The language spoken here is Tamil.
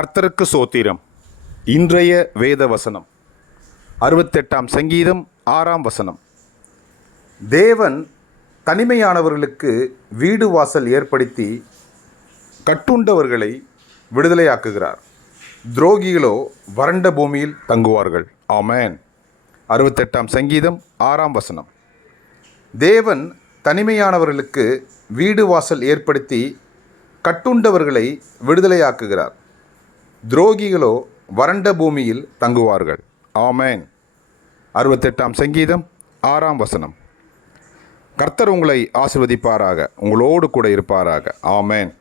கர்த்தருக்கு சோத்திரம். இன்றைய வேத வசனம் 68ஆம் சங்கீதம் 6ஆம் வசனம். தேவன் தனிமையானவர்களுக்கு வீடு வாசல் ஏற்படுத்தி கட்டுண்டவர்களை விடுதலையாக்குகிறார். துரோகிகளோ வறண்ட பூமியில் தங்குவார்கள். ஆமென். 68ஆம் சங்கீதம் 6ஆம் வசனம். தேவன் தனிமையானவர்களுக்கு வீடு வாசல் ஏற்படுத்தி கட்டுண்டவர்களை விடுதலையாக்குகிறார். துரோகிகளோ வறண்ட பூமியில் தங்குவார்கள். ஆமென். 68ஆம் சங்கீதம் 6ஆம் வசனம். கர்த்தர் உங்களை ஆசீர்வதிப்பாராக, உங்களோடு கூட இருப்பாராக. ஆமென்.